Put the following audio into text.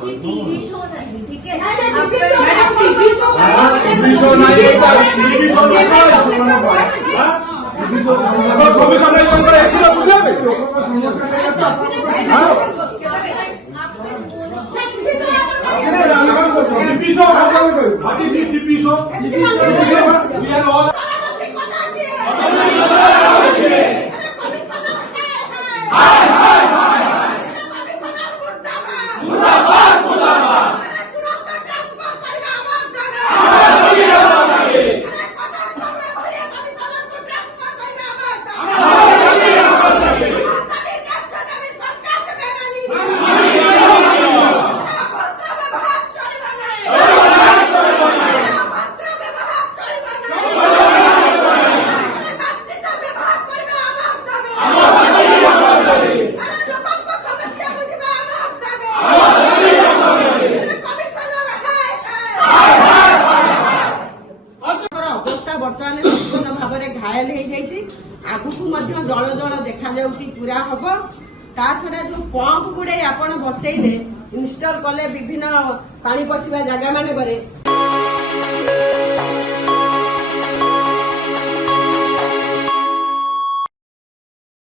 TV show नहीं, ठीक है? टीवी शो नहीं, कमिशनर नंबर एसिला बुझले टीवी शो बर्तमान संपूर्ण भाव में घायल हो जाए आगुक जल जल देखा पूरा हम ता छड़ा जो पंप गुड़े आप बसैले इनस्टल कले विभिन्न पानी पशिबा जगह मान